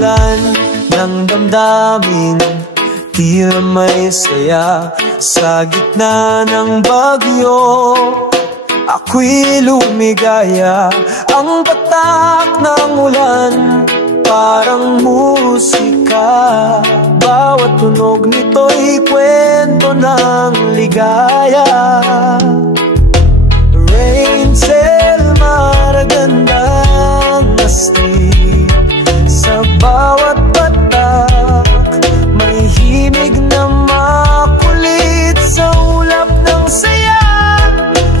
ulan ng damdamin, tila may saya sa gitna ng bagyo. Ako'y lumigaya, ang patak ng ulan parang musika. Bawat tunog nito'y kwento ng ligaya. Rain, Selma, magandang astig sa bawat patak. May himig na makulit sa ulap ng saya.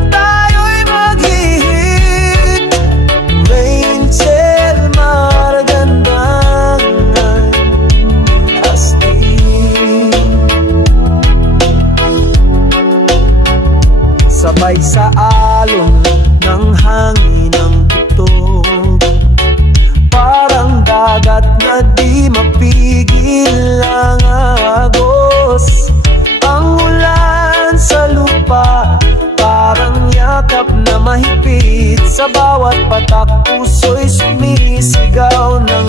Tayo'y maghihig. Rain, Selma, magandang astig. Sabay sa alon ng hangin ang tugtog, parang dagat na di mapigil ang agos. Ang ulan sa lupa, parang yakap na mahigpit. Sa bawat patak, puso'y sumisigaw ng